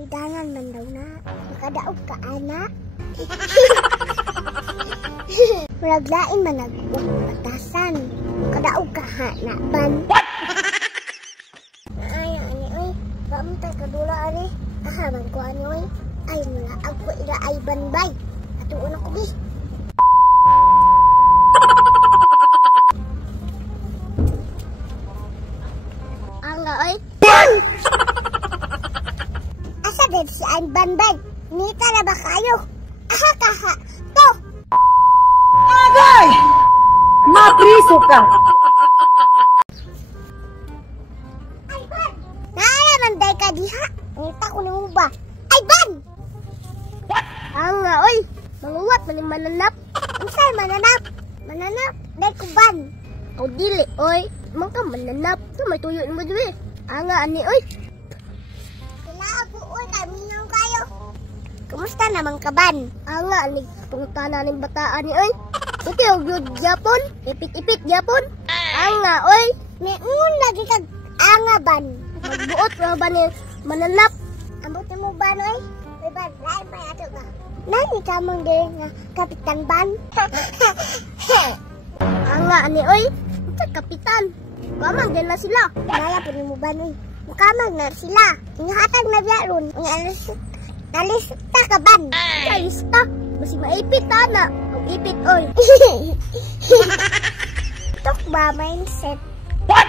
Hidangan man daw na. Makadaog ka, anak. Malaglain man nagpatasan. Makadaog ka, na ban. Ay, ani, oy. Pamuntay ka dula, ani. Kahaban ko, ani, oy. Ay, mula ako ila ay banbay. Atuon ako, bi. Anga, oy. Asa din si ay banbay? Nita na ba kayo? Aha, kaha. To! Agay! Mapriso ka! Ay, ban! Naalaman day ka diha. Nita ko na mo ba? Ay, ban! Anga, oy. Manguwat, mananap. Unsay mananap? Mananap, day ko ban. O dili, oy. Mang ka mananap. Ito may tuyo mo dili. Anga, ani, oy. Kailangan po, oy. Kaminaw kayo. Kumusta naman ka, ban? Anga, ani, pungtana ng bataan ni, oy. Ito yung good Japon. Ipit-ipit Japon. Anga, oy. May lagi kag anga, ban. Magbuot mo ba ni mananap? Ambutin mo, ban, oy. Oy, ban, lain pa yato ka. Nani ka mong din nga kapitan, ban? Anga, ani, oy. Ito, kapitan. Kamang din na sila. Kaya po ni mo, ban, oy. Mukamang na sila. Ingatag na biya ron. Nalista ka, ban? Nalista? Basi maipit, ana. Ang ipit, oy. Tok ba mindset? What?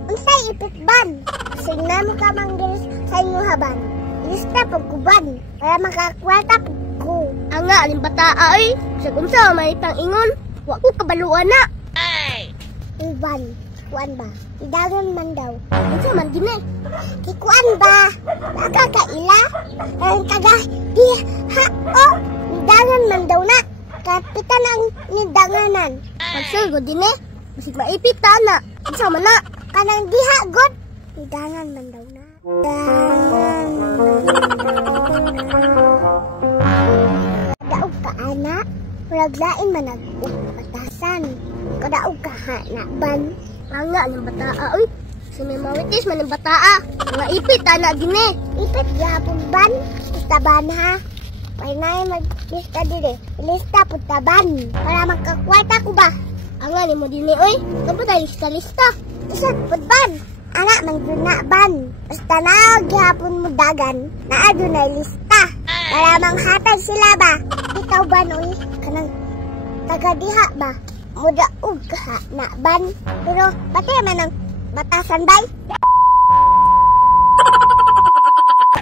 Unsay ipit, ban? Signa mo ka manggil sa inyo, haban. Lista pagkuban. Para makakwarta ko. Anga, alin bataa, oy. Sa kunsa, may pangingon. Wa ko kabaluan na. Iban, kuan ba? Idagan man daw. Unsa man gini? Kikuan ba? Baka kaila? Ang taga di ha o. Idagan man daw na. Kapitan ang nidanganan. Pagsulgo din eh. Masig maipit na. Unsa man na? Kanang diha god. Idangan man daw na. Kadaog ka, anak. Malaglain man nagpatasan. Kadaog ka, na ban. Anga, ng bataa, oy. Sinimawitis man ng bataa. Mga ipit, anak, gini. Ipit, yapon, ban. Pustaban, ha? Pahinay mag-lista dire. Lista, pustaban. Para magkakwarta ko ba? Anga, ni mo dini, oy. Kapag tayo lista-lista. Isat, putban. Anak, mangguna, ban. Basta na, gihapon mo dagan. Naado na lista. Para manghatag sila ba? Ikaw ba, oy? Kanang taga-diha ba? Mudaog ka, na ban. Pero, pati man ang batasan, bay?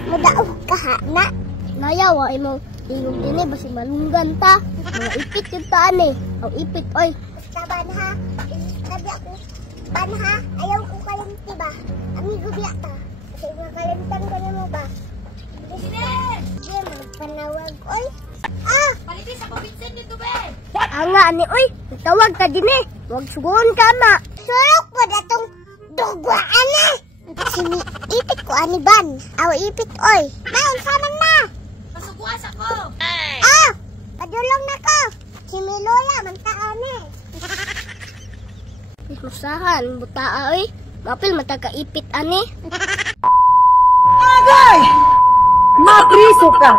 Mudaog ka, na. Nayawa, imong tingog din eh, basi malunggan ta. Mga ipit yung taan eh. Ang ipit, oy. Basta ban, ha? Sabi ako, ban, ha? Ayaw ko kalimti ba? Amigo biya ta. Kasi mga kalimtan ko niyo mo ba? Sige, magpanawag, oy. Ah! Palitis ako, Vincent, dito ba? Anga, ani, oy. Tawag ka din eh. Huwag suguon ka, ma. Surok po na itong dugwaan eh. Ipit ko, ani, ban. Aw, ipit, oy. Main, saman na. Masuguas ako. Ah! Padulong na ko. Similola, mantaan eh. Ikusahan, butaa, oy. Mapil, mataka-ipit, ani. Agay! Mapriso ka!